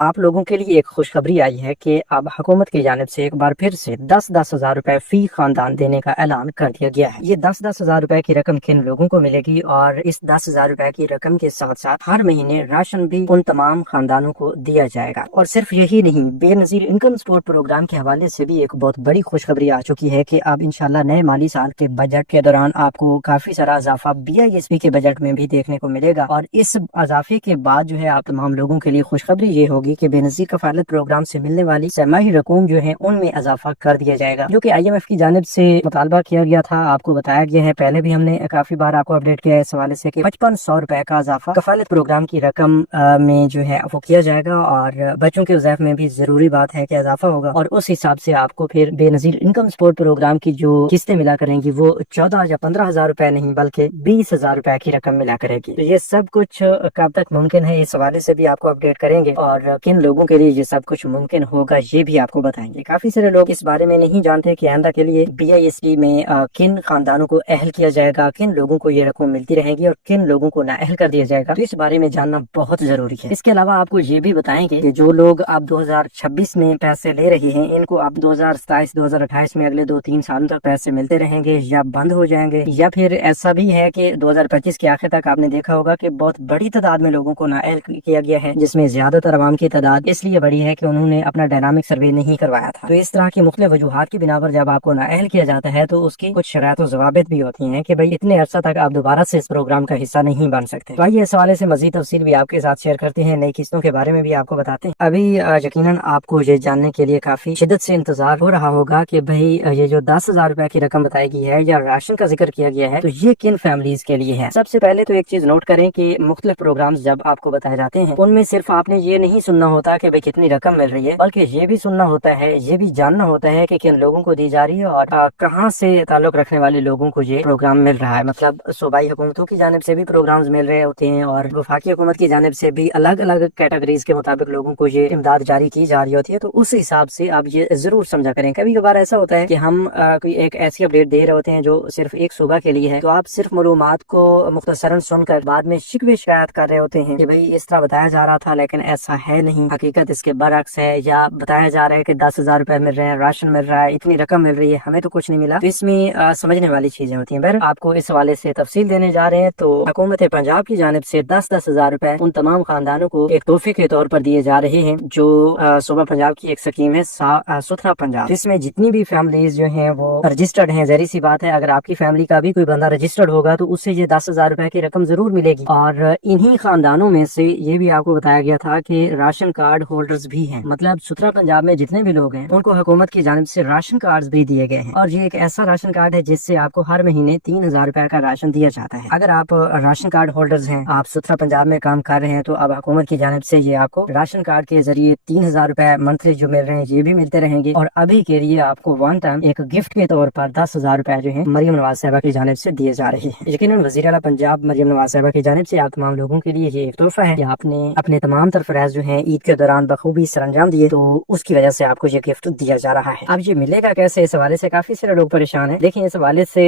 آپ لوگوں کے لیے ایک خوشخبری آئی ہے کہ اب حکومت کی جانب سے ایک بار پھر سے 10,000 روپے فی خاندان دینے کا اعلان کر دیا گیا ہے۔ یہ 10,000 روپے کی رقم کن لوگوں کو ملے گی اور اس 10,000 روپے کی رقم کے ساتھ ساتھ ہر مہینے راشن بھی ان تمام خاندانوں کو دیا جائے گا۔ اور صرف یہی نہیں، بے نظیر انکم سپورٹ پروگرام کے حوالے سے بھی ایک بہت بڑی خوشخبری آ چکی ہے کہ اب انشاءاللہ نئے مالی سال کے بجٹ کے دوران آپ کو کافی سارا اضافہ BISP کے بجٹ میں بھی دیکھنے کو ملے گا۔ اور اس اضافے کے بعد جو ہے آپ تمام لوگوں کے لیے خوشخبری یہ ہوگی کہ بے نظیر کفالت پروگرام سے ملنے والی سرماہی رقوم جو ہے ان میں اضافہ کر دیا جائے گا، جو کہ IMF کی جانب سے مطالبہ کیا گیا تھا۔ آپ کو بتایا گیا ہے، پہلے بھی ہم نے کافی بار آپ کو اپڈیٹ کیا ہے اس حوالے سے کہ 5500 روپے کا اضافہ کفالت پروگرام کی رقم میں جو ہے وہ کیا جائے گا، اور بچوں کے وظائف میں بھی ضروری بات ہے کہ اضافہ ہوگا، اور اس حساب سے آپ کو پھر بے نظیر انکم سپورٹ پروگرام کی جو قسطیں ملا کریں گی وہ 14 یا 15,000 روپے نہیں بلکہ 20,000 روپے کی رقم ملا کرے گی۔ تو یہ سب کچھ کب تک ممکن ہے اس حوالے سے بھی آپ کو اپڈیٹ کریں گے، اور کن لوگوں کے لیے یہ سب کچھ ممکن ہوگا یہ بھی آپ کو بتائیں گے۔ کافی سارے لوگ اس بارے میں نہیں جانتے کہ آئندہ کے لیے BISP میں کن خاندانوں کو اہل کیا جائے گا، کن لوگوں کو یہ رقم ملتی رہے گی اور کن لوگوں کو نااہل کر دیا جائے گا، تو اس بارے میں جاننا بہت ضروری ہے۔ اس کے علاوہ آپ کو یہ بھی بتائیں گے کہ جو لوگ اب 2026 میں پیسے لے رہے ہیں ان کو اب 2027 2028 میں اگلے 2-3 سالوں تک پیسے ملتے رہیں گے یا بند ہو جائیں گے، یا پھر ایسا بھی ہے کہ 2025 کے آخر تک آپ نے دیکھا ہوگا کہ بہت بڑی تعداد میں لوگوں کو نااہل کیا گیا ہے، جس میں زیادہ تر عوام کی تعداد اس لیے بڑی ہے کہ انہوں نے اپنا ڈائنامک سروے نہیں کروایا تھا۔ تو اس طرح کی مختلف وجوہات کی بنا پر جب آپ کو نااہل کیا جاتا ہے تو اس کی کچھ شرائط و ضوابط بھی ہوتی ہیں کہ بھئی اتنے عرصہ تک آپ دوبارہ سے اس پروگرام کا حصہ نہیں بن سکتے۔ تو آئیے اس حوالے سے مزید تفصیل بھی آپ کے ساتھ شیئر کرتے ہیں، نئی قسطوں کے بارے میں بھی آپ کو بتاتے ہیں۔ ابھی یقیناً آپ کو یہ جاننے کے لیے کافی شدت سے انتظار ہو رہا ہوگا کہ بھئی یہ جو 10,000 روپے کی رقم بتائی گئی ہے یا راشن کا ذکر کیا گیا ہے تو یہ کن فیملیز کے لیے ہے۔ سب سے پہلے تو ایک چیز نوٹ کریں کہ مختلف پروگرامز جب آپ کو بتائے جاتے ہیں ان میں صرف آپ نے یہ نہیں سننا ہوتا کہ بھئی کتنی رقم مل رہی ہے، بلکہ یہ بھی سننا ہوتا ہے، یہ بھی جاننا ہوتا ہے کہ کن لوگوں کو دی جا رہی ہے اور کہاں سے تعلق رکھنے والے لوگوں کو یہ پروگرام مل رہا ہے۔ مطلب صوبائی حکومتوں کی جانب سے بھی پروگرامز مل رہے ہوتے ہیں اور وفاقی حکومت کی جانب سے بھی الگ الگ کیٹیگریز کے مطابق لوگوں کو یہ امداد جاری کی جا رہی ہوتی ہے، تو اس حساب سے آپ یہ ضرور سمجھا کریں۔ کبھی کبھار ایسا ہوتا ہے کہ ہم کوئی ایک ایسی اپڈیٹ دے رہے ہوتے ہیں جو صرف ایک صوبہ کے لیے ہے، تو آپ صرف معلومات کو مختصراً سن کر بعد میں شکوے شکایت کر رہے ہوتے ہیں کہ بھئی اس طرح بتایا جا رہا تھا لیکن ایسا ہے نہیں، حقیقت اس کے برعکس ہے، یا بتایا جا رہا ہے کہ 10,000 روپے مل رہے ہیں، راشن مل رہا ہے، اتنی رقم مل رہی ہے، ہمیں تو کچھ نہیں ملا۔ تو اس میں سمجھنے والی چیزیں ہوتی ہیں۔ بہرحال آپ کو اس حوالے سے تفصیل دینے جا رہے ہیں۔ تو حکومت پنجاب کی جانب سے 10,000 روپے ان تمام خاندانوں کو ایک تحفے کے طور پر دیے جا رہے ہیں، جو صوبہ پنجاب کی ایک سکیم ہے ستھرا پنجاب، جس میں جتنی بھی فیملیز جو ہیں وہ رجسٹرڈ ہیں، ظاہر سی بات ہے اگر آپ کی فیملی کا بھی کوئی بندہ رجسٹرڈ ہوگا تو اس سے یہ 10,000 روپے کی رقم ضرور ملے گی۔ اور انہی خاندانوں میں سے یہ بھی آپ کو بتایا گیا تھا کہ راشن کارڈ ہولڈرز بھی ہیں، مطلب ستھرا پنجاب میں جتنے بھی لوگ ہیں ان کو حکومت کی جانب سے راشن کارڈز بھی دیے گئے ہیں، اور یہ ایک ایسا راشن کارڈ ہے جس سے آپ کو ہر مہینے 3,000 روپے کا راشن دیا جاتا ہے۔ اگر آپ راشن کارڈ ہولڈرز ہیں، آپ ستھرا پنجاب میں کام کر رہے ہیں، تو اب حکومت کی جانب سے یہ آپ کو راشن کارڈ کے ذریعے 3,000 روپے منتھلی جو مل رہے ہیں یہ بھی ملتے رہیں گے، اور ابھی کے لیے آپ کو ون ٹائم ایک گفٹ کے طور پر 10,000 روپے جو ہیں مریم نواز صاحبہ کی جانب سے دیے جا رہے ہیں۔ یقیناً وزیر اعلیٰ پنجاب مریم نواز صاحبہ کی جانب سے آپ تمام لوگوں کے لیے یہ ایک تحفہ ہے کہ آپ نے اپنے تمام تر فرائض جو ہیں عید کے دوران بخوبی سر انجام دیے، تو اس کی وجہ سے آپ کو یہ گفٹ دیا جا رہا ہے۔ اب یہ ملے گا کیسے، اس حوالے سے کافی سارے لوگ پریشان ہیں۔ دیکھیں اس حوالے سے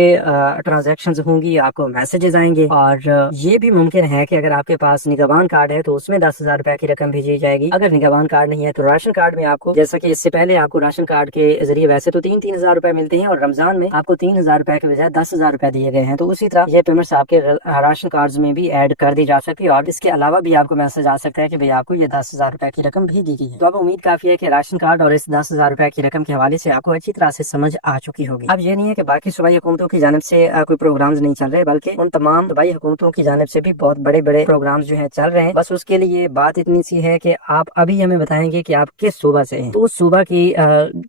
ٹرانزیکشنز ہوں گی، آپ کو میسیجز آئیں گے، اور یہ بھی ممکن ہے کہ اگر آپ کے پاس نگہبان کارڈ ہے تو اس میں 10,000 روپے کی رقم بھیجی جائے گی۔ اگر نگہبان کارڈ نہیں ہے تو راشن کارڈ میں آپ کو، جیسا کہ اس سے پہلے آپ کو راشن کارڈ کے ذریعے ویسے تو 3,000 روپے ملتے ہیں، اور رمضان میں آپ کو 3,000 روپے کے بجائے 10,000 روپے دیے گئے ہیں، تو اسی طرح یہ پیمنٹس آپ کے راشن کارڈز میں بھی ایڈ کر دی جا سکتی ہے، اور اس کے علاوہ بھی آپ کو میسج آ سکتا ہے کہ بھئی آپ کو یہ 10,000 روپے کی رقم بھی دی گئی ہے۔ تو اب امید کافی ہے کہ راشن کارڈ اور اس 10,000 روپے کی رقم کے حوالے سے آپ کو اچھی طرح سے سمجھ آ چکی ہوگی۔ اب یہ نہیں ہے کہ باقی صوبائی حکومتوں کی جانب سے کوئی پروگرامز نہیں چل رہے، بلکہ ان تمام صوبائی حکومتوں کی جانب سے بھی بہت بڑے بڑے پروگرامز جو ہیں چل رہے ہیں۔ بس اس کے لیے بات اتنی سی ہے کہ آپ ابھی ہمیں بتائیں گے کہ آپ کس صوبہ سے ہیں، تو اس صوبہ کی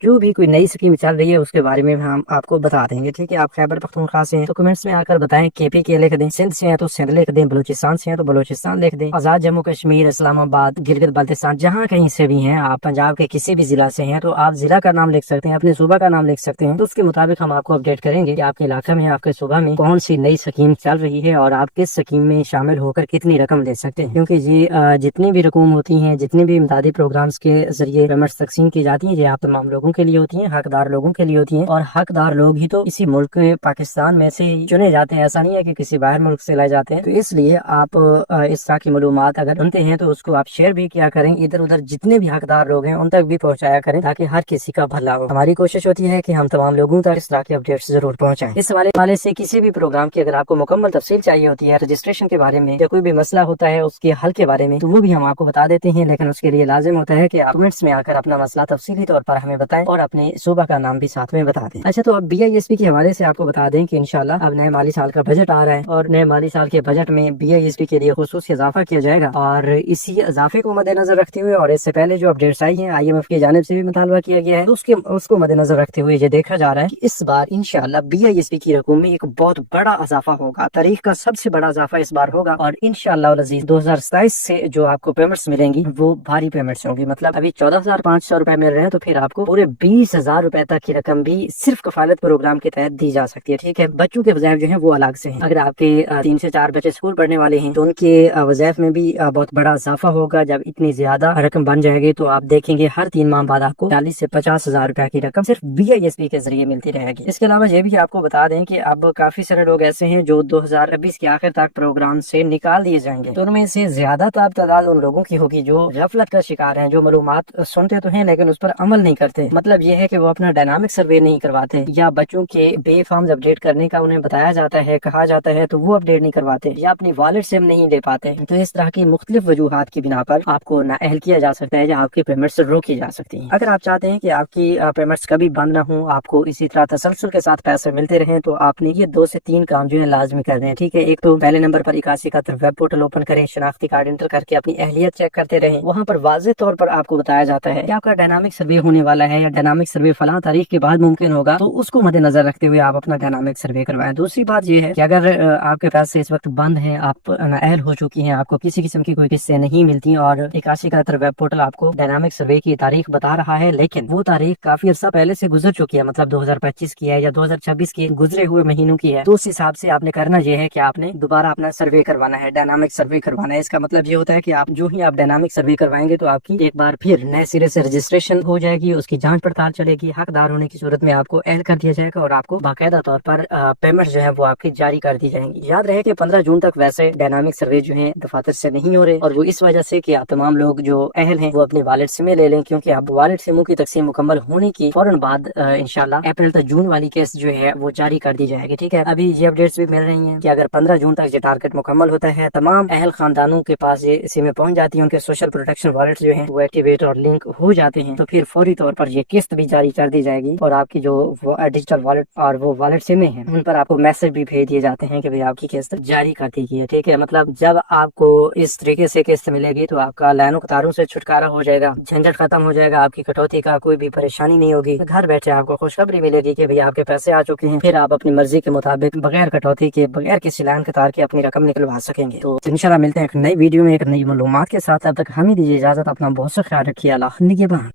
جو بھی کوئی نئی اسکیم چل رہی ہے اس کے بارے میں ہم آپ کو بتا دیں گے، ٹھیک ہے۔ آپ خیبر پختونخوا سے ہیں تو کمنٹس میں آ کر بتائیں KPK لکھ دیں، سندھ سے ہیں تو سندھ لکھ دیں، بلوچستان سے ہیں تو بلوچستان لکھ دیں، آزاد جموں کشمیر، اسلام آباد، گلگت بلتستان، جہاں کہیں سے بھی ہیں آپ، پنجاب کے کسی بھی ضلع سے ہیں تو آپ ضلع کا نام لکھ سکتے ہیں، اپنے صوبہ کا نام لکھ سکتے ہیں، تو اس کے مطابق ہم آپ کو اپڈیٹ کریں گے کہ آپ کے علاقے میں، آپ کے صوبہ میں کون سی نئی اسکیم چل رہی ہے اور آپ کس اسکیم میں شامل ہو کر کتنی رقم دے سکتے ہیں، کیونکہ یہ جتنی بھی رقوم ہوتی ہیں، جتنی بھی امدادی پروگرامز کے ذریعے پیمنٹس تقسیم کی جاتی ہیں، یہ آپ تمام لوگوں کے لیے ہوتی ہیں، حقدار لوگوں کے لیے ہوتی ہیں، اور حقدار لوگ ہی تو اسی ملک پاکستان میں سے چنے جاتے ہیں، ایسا نہیں ہے کہ کسی باہر ملک سے لائے جاتے ہیں۔ تو اس لیے آپ اس طرح کی معلومات اگر سنتے ہیں تو اس کو آپ شیئر بھی کیا کریں, ادھر ادھر جتنے بھی حقدار لوگ ہیں ان تک بھی پہنچایا کریں تاکہ ہر کسی کا بھلا ہو. ہماری کوشش ہوتی ہے کہ ہم تمام لوگوں تک اس طرح کی اپڈیٹس ضرور پہنچائیں. اس حوالے سے کسی بھی پروگرام کی اگر آپ کو مکمل تفصیل چاہیے ہوتی ہے رجسٹریشن کے بارے میں یا کوئی بھی مسئلہ ہوتا ہے اس کے حل کے بارے میں, تو وہ بھی ہم آپ کو بتا دیتے ہیں, لیکن اس کے لیے لازم ہوتا ہے کہ آپ کمنٹس میں آ کر اپنا مسئلہ تفصیلی طور پر ہمیں بتائیں اور اپنے صوبہ کا نام بھی ساتھ میں بتا دیں. اچھا, تو اب BISP کے حوالے سے آپ کو بتا دیں کہ انشاءاللہ اب نئے مالی سال کا بجٹ آ رہا ہے اور نئے مالی سال کے بجٹ میں BISP کے لیے خصوصی اضافہ کیا جائے گا, اور اسی اضافے کو مد نظر رکھتے ہوئے اور اس سے پہلے جو اپڈیٹس آئی ہیں IMF کی جانب سے بھی مطالبہ کیا گیا ہے, اس کو مد نظر رکھتے ہوئے یہ دیکھا جا رہا ہے کہ اس بار انشاءاللہ BISP کی رقم میں ایک بہت بڑا اضافہ ہوگا. تاریخ کا سب سے بڑا اضافہ اس بار ہوگا اور انشاءاللہ العزیز 2027 سے جو آپ کو پیمنٹس ملیں گی وہ بھاری پیمنٹس ہوں گی. مطلب ابھی 14,500 روپے مل رہے ہیں, تو پھر آپ کو پورے 20,000 روپے تک کی رقم بھی صرف کفالت پروگرام کے تحت دی جا سکتی ہے. ٹھیک ہے, بچوں کے وظائف جو ہیں وہ الگ سے ہیں. اگر آپ کے 3 سے 4 بچے اسکول پڑھنے والے ہیں تو ان کے وظائف میں بھی بہت بڑا اضافہ ہوگا. جب اتنی زیادہ رقم بن جائے گی تو آپ دیکھیں گے ہر 3 ماہ بعد آپ کو 40 سے 50,000 روپے کی رقم صرف BISP کے ذریعے ملتی رہے گی. اس کے علاوہ یہ بھی آپ کو بتا دیں کہ اب کافی سارے لوگ ایسے ہیں جو 2020 کے آخر تک پروگرام سے نکال دیے جائیں گے, تو ان میں سے زیادہ تعداد ان لوگوں کی ہوگی جو غفلت کا شکار ہیں, جو معلومات سنتے تو ہیں لیکن اس پر عمل نہیں کرتے. مطلب یہ ہے کہ وہ اپنا ڈائنامک سروے نہیں کرواتے, یا بچوں کے بے فارمز اپڈیٹ کرنے کا انہیں بتایا جاتا ہے, کہا جاتا ہے تو وہ اپڈیٹ نہیں کرواتے, یا اپنی والٹ سم نہیں لے پاتے. تو اس طرح کی مختلف وجوہات کی بنا پر آپ کو نااہل کیا جا سکتا ہے, جہاں آپ کی پیمنٹس روکی جا سکتی ہیں. اگر آپ چاہتے ہیں کہ آپ کی پیمنٹس کبھی بند نہ ہوں, آپ کو اسی طرح تسلسل کے ساتھ پیسے ملتے رہیں, تو آپ نے یہ 2 سے 3 کام جو ہے لازمی کرنے ہیں. ٹھیک ہے, ایک تو پہلے نمبر پر 8171 ویب پورٹل اوپن کریں, شناختی کارڈ انٹر کر کے اپنی اہلیت چیک کرتے رہیں. وہاں پر واضح طور پر آپ کو بتایا جاتا ہے کہ آپ کا ڈائنامک سروے ہونے والا ہے, یا ڈائنامک سروے فلاں تاریخ کے بعد ممکن ہوگا, تو اس کو مد نظر رکھتے ہوئے آپ اپنا ڈائنامک سروے کروائیں. دوسری بات یہ ہے کہ اگر آپ کے پیسے اس وقت بند ہیں, آپ نااہل ہو چکی ہیں, آپ کو کسی قسم کی کوئی قسطیں نہیں ملتی, اور 8171 ویب پورٹل آپ کو ڈائنامک سروے کی تاریخ بتا رہا ہے, لیکن وہ تاریخ کافی عرصہ پہلے سے گزر چکی ہے, مطلب 2025 کی ہے یا 2026 کی گزرے ہوئے مہینوں کی ہے. تو اس حساب سے آپ نے کرنا یہ ہے کہ آپ نے دوبارہ اپنا سروے کروانا ہے, ڈائنامک سروے کروانا ہے. اس کا مطلب یہ ہوتا ہے کہ آپ جو ہی آپ ڈائنامک سروے کروائیں گے تو آپ کی ایک بار پھر نئے سرے سے رجسٹریشن ہو جائے گی, اس کی جانچ پڑتال چلے گی, حقدار ہونے کی صورت میں آپ کو اہل کر دیا جائے گا, اور آپ کو باقاعدہ طور پر پیمنٹ جو ہے وہ آپ کی جاری کر دی جائیں گی. یاد رہے کہ 15 جون تک ویسے ڈائنامک سروے جو ہیں دفاتر سے نہیں ہو رہے, اور وہ اس وجہ سے کہ آپ تمام لوگ جو اہل ہیں وہ اپنی والٹ سمیں لے لیں, کیونکہ اب والٹ سموں کی تقسیم مکمل ہونے کی فوراً بعد انشاءاللہ اپریل تا جون والی کیس جو ہے وہ جاری کر دی جائے گی. ٹھیک ہے, ابھی یہ اپڈیٹس بھی مل رہی ہیں کہ اگر 15 جون تک یہ ٹارگٹ مکمل ہوتا ہے, تمام اہل خاندانوں کے پاس یہ سمیں پہنچ جاتی ہیں, ان کے سوشل پروٹیکشن والٹ جو ہیں وہ ایکٹیویٹ اور لنک ہو جاتے ہیں, تو پھر فوری طور پر یہ قسط بھی جاری کر دی جائے گی, اور آپ کی جو ڈیجیٹل والٹ اور وہ والٹ سمیں ہیں ان پر آپ کو میسج بھی بھیج دیے جاتے ہیں کہ بھئی آپ کی قسط جاری کر دی گئی ہے. ٹھیک ہے, مطلب جب آپ کو اس طریقے سے قسط ملے گی تو آپ کا لائنوں قطاروں سے چھٹکارا ہو جائے گا, جھنجٹ ختم ہو جائے گا, آپ کی کٹوتی کا کوئی بھی پریشانی نہیں ہوگی. گھر بیٹھے آپ کو خوشخبری ملے گی کہ بھئی آپ کے پیسے آ چکے ہیں, پھر آپ اپنی مرضی کے مطابق بغیر کٹوتی کے, بغیر کسی لائن قطار کے اپنی رقم نکلوا سکیں گے. تو انشاءاللہ ملتے ہیں ایک نئی ویڈیو میں ایک نئی معلومات کے ساتھ. تب تک ہمیں دیجیے اجازت, اپنا بہت سا خیال رکھیے. اللہ نگہبان.